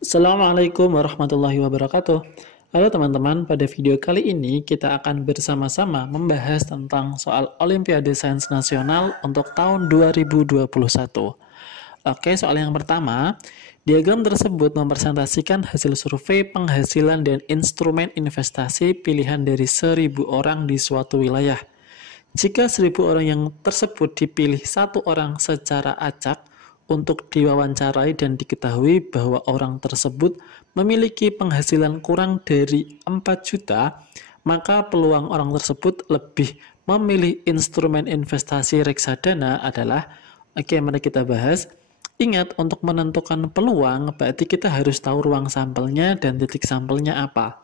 Assalamualaikum warahmatullahi wabarakatuh. Halo teman-teman, pada video kali ini kita akan bersama-sama membahas tentang soal Olimpiade Sains Nasional untuk tahun 2021. Oke, soal yang pertama, diagram tersebut mempresentasikan hasil survei penghasilan dan instrumen investasi pilihan dari 1.000 orang di suatu wilayah. Jika 1.000 orang yang tersebut dipilih satu orang secara acak untuk diwawancarai dan diketahui bahwa orang tersebut memiliki penghasilan kurang dari 4 juta, maka peluang orang tersebut lebih memilih instrumen investasi reksadana adalah, oke, mari kita bahas. Ingat, untuk menentukan peluang, berarti kita harus tahu ruang sampelnya dan titik sampelnya apa.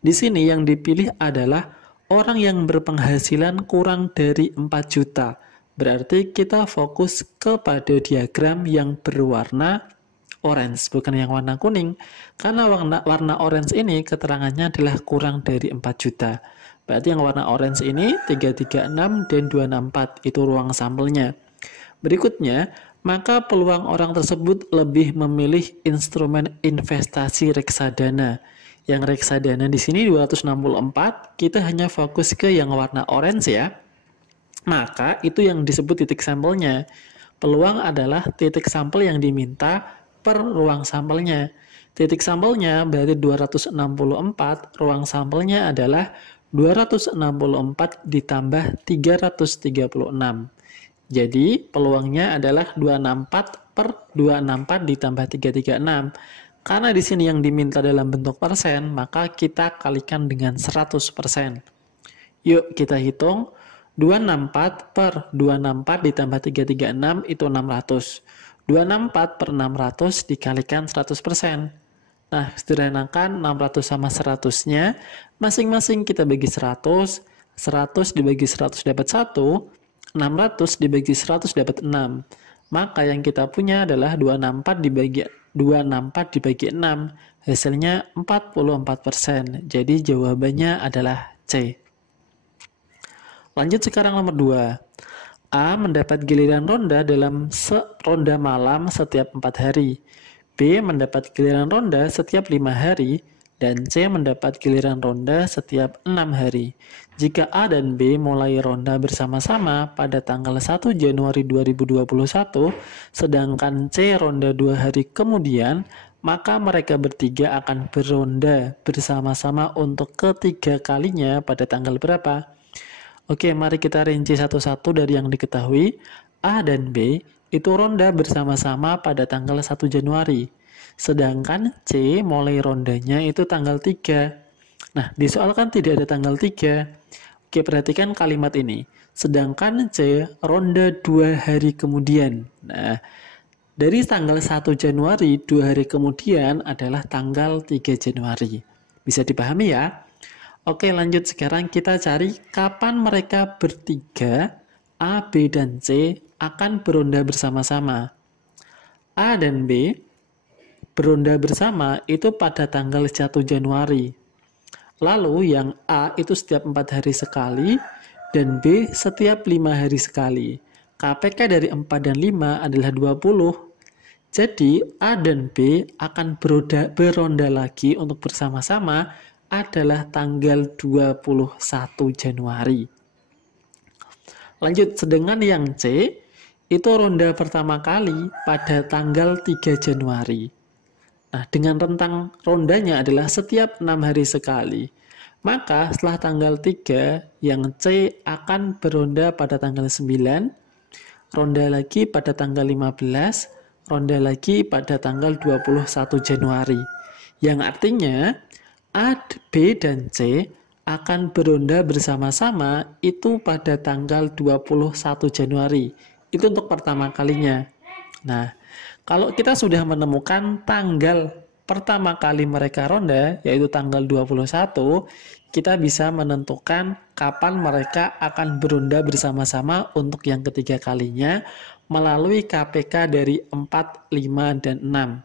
Di sini yang dipilih adalah orang yang berpenghasilan kurang dari 4 juta. Berarti kita fokus kepada diagram yang berwarna orange, bukan yang warna kuning. Karena warna orange ini keterangannya adalah kurang dari 4 juta. Berarti yang warna orange ini 336 dan 264 itu ruang sampelnya. Berikutnya, maka peluang orang tersebut lebih memilih instrumen investasi reksadana. Yang reksadana di sini 264, kita hanya fokus ke yang warna orange ya. Maka itu yang disebut titik sampelnya. Peluang adalah titik sampel yang diminta per ruang sampelnya. Titik sampelnya berarti 264, ruang sampelnya adalah 264 ditambah 336. Jadi peluangnya adalah 264 per 264 ditambah 336. Karena di sini yang diminta dalam bentuk persen, maka kita kalikan dengan 100%. Yuk kita hitung, 264 per 264 ditambah 336 itu 600. 264 per 600 dikalikan 100%. Nah, sederhanakan 600 sama 100-nya, masing-masing kita bagi 100, 100 dibagi 100 dapat 1, 600 dibagi 100 dapat 6. Maka yang kita punya adalah 264 dibagi 6. Hasilnya 44%. Jadi jawabannya adalah C. Lanjut sekarang nomor 2. A mendapat giliran ronda dalam ronda malam setiap 4 hari. B mendapat giliran ronda setiap 5 hari. Dan C mendapat giliran ronda setiap 6 hari. Jika A dan B mulai ronda bersama-sama pada tanggal 1 Januari 2021, sedangkan C ronda 2 hari kemudian, maka mereka bertiga akan beronda bersama-sama untuk ketiga kalinya pada tanggal berapa? Oke, mari kita rinci satu-satu dari yang diketahui. A dan B itu ronda bersama-sama pada tanggal 1 Januari. Sedangkan C mulai rondanya itu tanggal 3. Nah, di soal kan tidak ada tanggal 3. Oke, perhatikan kalimat ini. Sedangkan C ronda 2 hari kemudian. Nah, dari tanggal 1 Januari, 2 hari kemudian adalah tanggal 3 Januari. Bisa dipahami ya? Oke, lanjut sekarang kita cari kapan mereka bertiga, A, B, dan C akan beronda bersama-sama. A dan B beronda bersama itu pada tanggal 1 Januari. Lalu yang A itu setiap 4 hari sekali dan B setiap 5 hari sekali. KPK dari 4 dan 5 adalah 20. Jadi A dan B akan beronda lagi untuk bersama-sama adalah tanggal 21 Januari. Lanjut, sedangkan yang C itu ronda pertama kali pada tanggal 3 Januari. Nah, dengan rentang rondanya adalah setiap 6 hari sekali. Maka setelah tanggal 3, yang C akan beronda pada tanggal 9, ronda lagi pada tanggal 15, ronda lagi pada tanggal 21 Januari. Yang artinya A, B, dan C akan beronda bersama-sama itu pada tanggal 21 Januari. Itu untuk pertama kalinya. Nah, kalau kita sudah menemukan tanggal pertama kali mereka ronda, yaitu tanggal 21, kita bisa menentukan kapan mereka akan beronda bersama-sama untuk yang ketiga kalinya melalui KPK dari 4, 5, dan 6.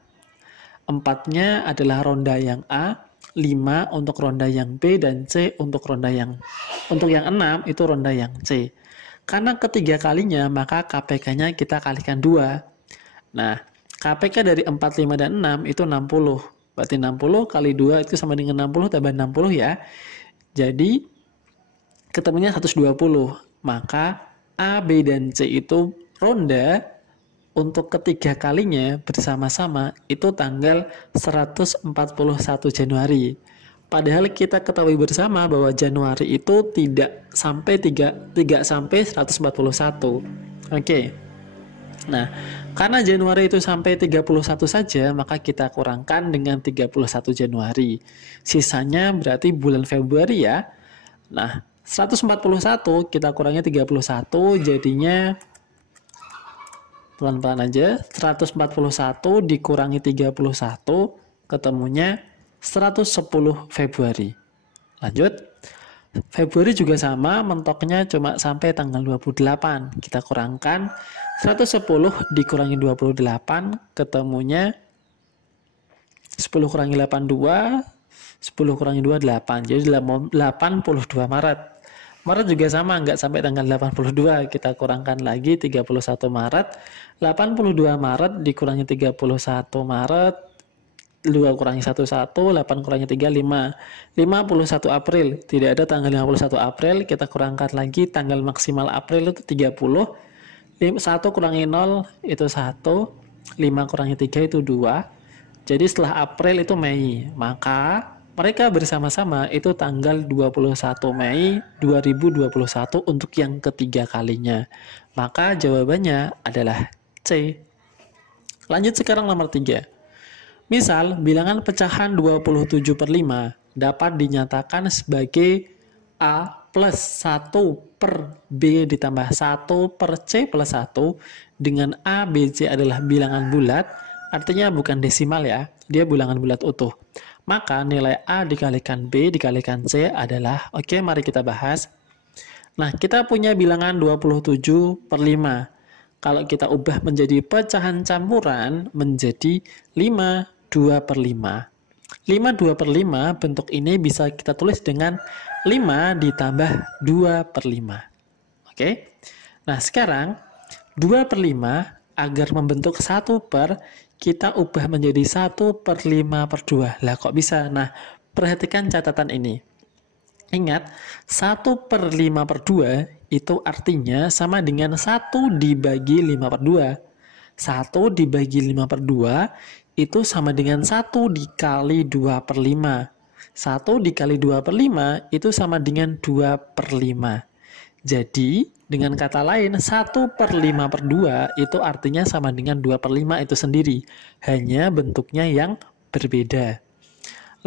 4-nya adalah ronda yang A, 5 untuk ronda yang B, dan C untuk ronda yang 6 itu ronda yang C. Karena ketiga kalinya, maka KPK-nya kita kalikan 2. Nah, KPK dari 4, 5, dan 6 itu 60. Berarti 60 kali 2 itu sama dengan 60 tambah 60 ya. Jadi ketemunya 120. Maka A, B, dan C itu ronda untuk ketiga kalinya bersama-sama itu tanggal 141 Januari. Padahal kita ketahui bersama bahwa Januari itu tidak sampai 3 sampai 141. Oke. Nah, karena Januari itu sampai 31 saja, maka kita kurangkan dengan 31 Januari. Sisanya berarti bulan Februari ya. Nah, 141 kita kurangi 31 jadinya pelan-pelan aja. 141 dikurangi 31 ketemunya 110 Februari. Lanjut. Februari juga sama, mentoknya cuma sampai tanggal 28. Kita kurangkan 110 dikurangi 28 ketemunya 10 kurangi 82, 10 kurangi 2, 8. Jadi 82 Maret. Maret juga sama, nggak sampai tanggal 82. Kita kurangkan lagi 31 Maret. 82 Maret dikurangi 31 Maret. 2 kurangi 1, 1, 8 kurangi 3, 5. 51 April. Tidak ada tanggal 51 April. Kita kurangkan lagi tanggal maksimal April itu 30. 1 kurangi 0 itu 1. 5 kurangi 3 itu 2. Jadi setelah April itu Mei. Maka mereka bersama-sama itu tanggal 21 Mei 2021 untuk yang ketiga kalinya. Maka jawabannya adalah C. Lanjut sekarang nomor 3. Misal, bilangan pecahan 27/5 dapat dinyatakan sebagai A plus 1 per B ditambah 1 per C plus 1 dengan A, B, C adalah bilangan bulat, artinya bukan desimal ya, dia bilangan bulat utuh. Maka nilai A dikalikan B dikalikan C adalah, oke mari kita bahas. Nah, kita punya bilangan 27/5. Kalau kita ubah menjadi pecahan campuran menjadi 5/2/5. 5/2/5 bentuk ini bisa kita tulis dengan 5 ditambah 2/5. Oke. Nah, sekarang 2/5 agar membentuk 1 per, kita ubah menjadi 1/5/2. Lah kok bisa? Nah, perhatikan catatan ini. Ingat, 1/5/2 itu artinya sama dengan 1 dibagi 5/2. 1 dibagi 5/2 itu sama dengan 1 dikali 2/5. 1 dikali 2/5 itu sama dengan 2/5. Jadi, dengan kata lain, 1/5/2 itu artinya sama dengan 2/5 itu sendiri. Hanya bentuknya yang berbeda.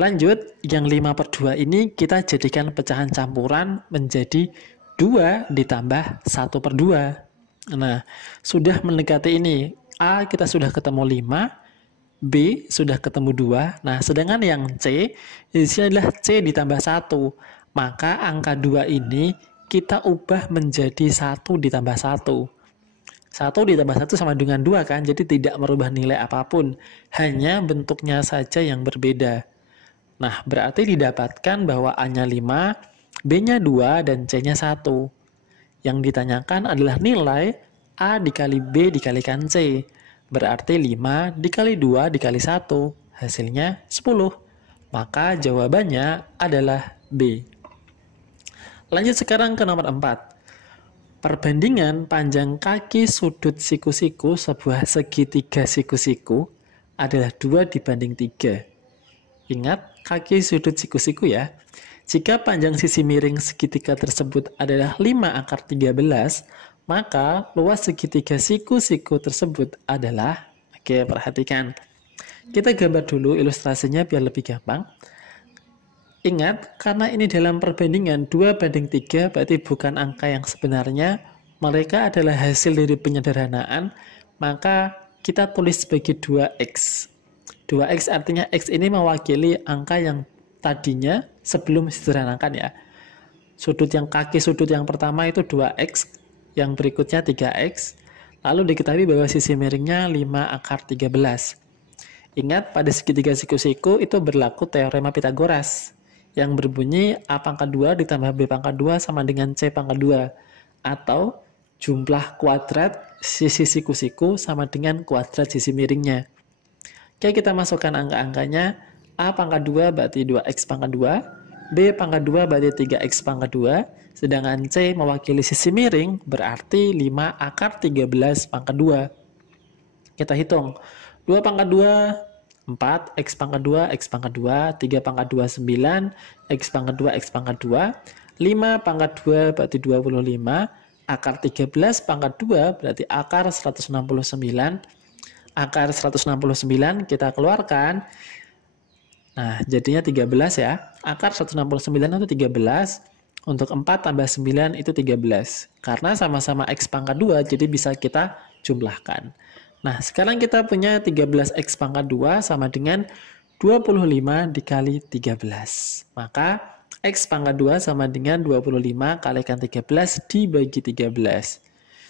Lanjut, yang 5/2 ini kita jadikan pecahan campuran menjadi 2 ditambah 1/2. Nah, sudah mendekati ini. A kita sudah ketemu 5, B sudah ketemu 2. Nah, sedangkan yang C, di sini adalah C ditambah 1. Maka angka 2 ini kita ubah menjadi 1 ditambah 1. 1 ditambah 1 sama dengan 2 kan, jadi tidak merubah nilai apapun. Hanya bentuknya saja yang berbeda. Nah, berarti didapatkan bahwa A-nya 5, B-nya 2, dan C-nya 1. Yang ditanyakan adalah nilai A dikali B dikalikan C. Berarti 5 dikali 2 dikali 1. Hasilnya 10. Maka jawabannya adalah B. Lanjut sekarang ke nomor 4. Perbandingan panjang kaki sudut siku-siku sebuah segitiga siku-siku adalah 2/3. Ingat, kaki sudut siku-siku ya. Jika panjang sisi miring segitiga tersebut adalah 5/13, maka luas segitiga siku-siku tersebut adalah, oke perhatikan. Kita gambar dulu ilustrasinya biar lebih gampang. Ingat, karena ini dalam perbandingan 2/3 berarti bukan angka yang sebenarnya, mereka adalah hasil dari penyederhanaan, maka kita tulis sebagai 2x. 2x artinya x ini mewakili angka yang tadinya sebelum disederhanakan ya. Kaki sudut yang pertama itu 2x, yang berikutnya 3x, lalu diketahui bahwa sisi miringnya 5/13. Ingat, pada segitiga siku-siku itu berlaku teorema Pitagoras, yang berbunyi A pangkat 2 ditambah B pangkat 2 sama dengan C pangkat 2. Atau jumlah kuadrat sisi siku-siku sama dengan kuadrat sisi miringnya. Oke, kita masukkan angka-angkanya. A pangkat 2 berarti 2x pangkat 2, B pangkat 2 berarti 3x pangkat 2, sedangkan C mewakili sisi miring berarti 5 akar 13 pangkat 2. Kita hitung. 2 pangkat 2, 4, x pangkat 2, x pangkat 2, 3 pangkat 2, 9, x pangkat 2, x pangkat 2, 5 pangkat 2 berarti 25, akar 13 pangkat 2 berarti akar 169. Akar 169 kita keluarkan. Nah, jadinya 13 ya. Akar 169 itu 13. Untuk 4 tambah 9 itu 13. Karena sama-sama x pangkat 2, jadi bisa kita jumlahkan. Nah, sekarang kita punya 13x pangkat 2 sama dengan 25 dikali 13. Maka x pangkat 2 sama dengan 25 kalikan 13 dibagi 13.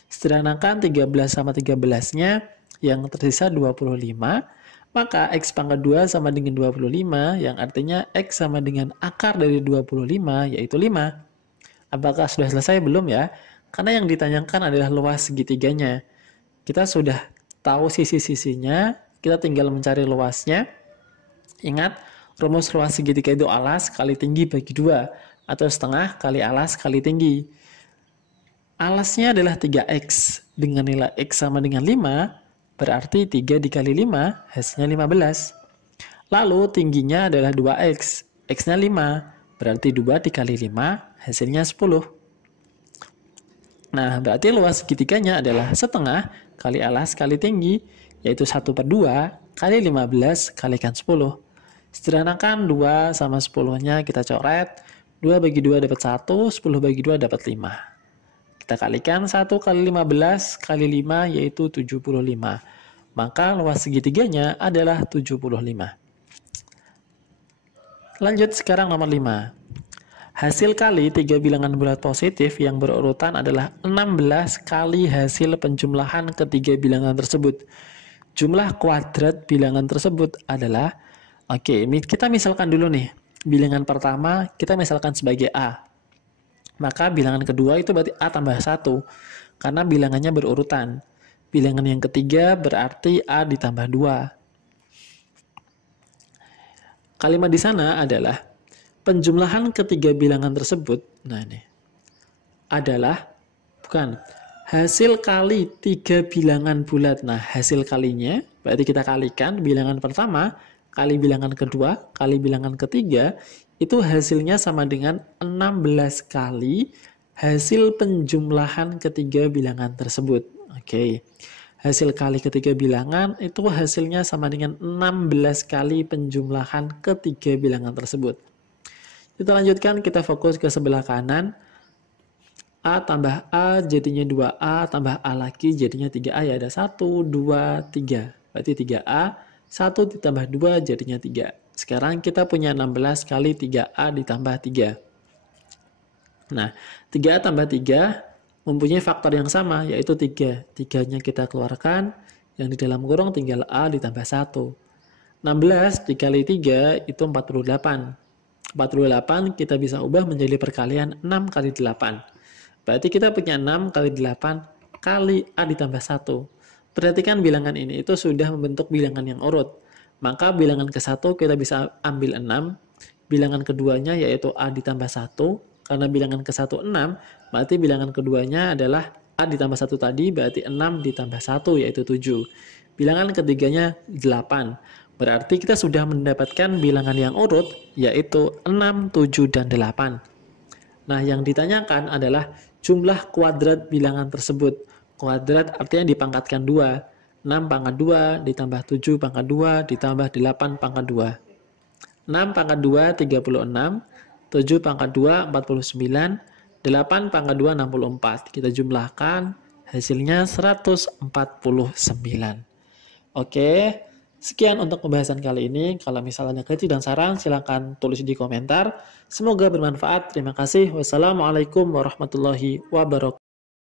Sederhanakan 13 sama 13-nya, yang tersisa 25. Maka x pangkat 2 sama dengan 25, yang artinya x sama dengan akar dari 25, yaitu 5. Apakah sudah selesai? Belum ya? Karena yang ditanyakan adalah luas segitiganya. Kita sudah tahu sisi-sisinya, kita tinggal mencari luasnya. Ingat, rumus luas segitiga itu alas kali tinggi bagi 2, atau setengah kali alas kali tinggi. Alasnya adalah 3x, dengan nilai x sama dengan 5, berarti 3 dikali 5, hasilnya 15. Lalu tingginya adalah 2x, x-nya 5, berarti 2 dikali 5, hasilnya 10. Nah, berarti luas segitiganya adalah setengah kali alas kali tinggi, yaitu 1/2 kali 15 kalikan 10. Sederhanakan 2 sama 10-nya kita coret. 2 bagi 2 dapat 1, 10 bagi 2 dapat 5. Kita kalikan 1 kali 15 kali 5 yaitu 75. Maka luas segitiganya adalah 75. Lanjut sekarang nomor 5. Hasil kali 3 bilangan bulat positif yang berurutan adalah 16 kali hasil penjumlahan ketiga bilangan tersebut. Jumlah kuadrat bilangan tersebut adalah, oke, kita misalkan dulu nih. Bilangan pertama kita misalkan sebagai A. Maka bilangan kedua itu berarti A tambah 1. Karena bilangannya berurutan. Bilangan yang ketiga berarti A ditambah 2. Kalimat di sana adalah penjumlahan ketiga bilangan tersebut. Nah ini adalah hasil kali 3 bilangan bulat. Nah, hasil kalinya berarti kita kalikan bilangan pertama kali bilangan kedua kali bilangan ketiga, itu hasilnya sama dengan 16 kali hasil penjumlahan ketiga bilangan tersebut. Oke. Hasil kali ketiga bilangan itu hasilnya sama dengan 16 kali penjumlahan ketiga bilangan tersebut. Kita lanjutkan, kita fokus ke sebelah kanan. A tambah A jadinya 2A, tambah A lagi jadinya 3A, ya ada 1, 2, 3. Berarti 3A, 1 ditambah 2 jadinya 3. Sekarang kita punya 16 kali 3A ditambah 3. Nah, 3A tambah 3 mempunyai faktor yang sama, yaitu 3. 3-nya kita keluarkan, yang di dalam kurung tinggal A ditambah 1. 16 dikali 3 itu 48. 48 kita bisa ubah menjadi perkalian 6 kali 8. Berarti kita punya 6 kali 8 kali A ditambah 1. Perhatikan bilangan ini itu sudah membentuk bilangan yang urut. Maka bilangan ke-1 kita bisa ambil 6. Bilangan keduanya yaitu A ditambah 1. Karena bilangan ke-1 6, berarti bilangan keduanya adalah A ditambah 1 tadi, berarti 6 ditambah 1 yaitu 7. Bilangan ketiganya 8. Berarti kita sudah mendapatkan bilangan yang urut, yaitu 6, 7, dan 8. Nah, yang ditanyakan adalah jumlah kuadrat bilangan tersebut. Kuadrat artinya dipangkatkan 2. 6 pangkat 2 ditambah 7 pangkat 2 ditambah 8 pangkat 2. 6 pangkat 2, 36. 7 pangkat 2, 49. 8 pangkat 2, 64. Kita jumlahkan, hasilnya 149. Oke. Sekian untuk pembahasan kali ini. Kalau misalnya ada kritik dan saran, silakan tulis di komentar. Semoga bermanfaat. Terima kasih. Wassalamualaikum warahmatullahi wabarakatuh.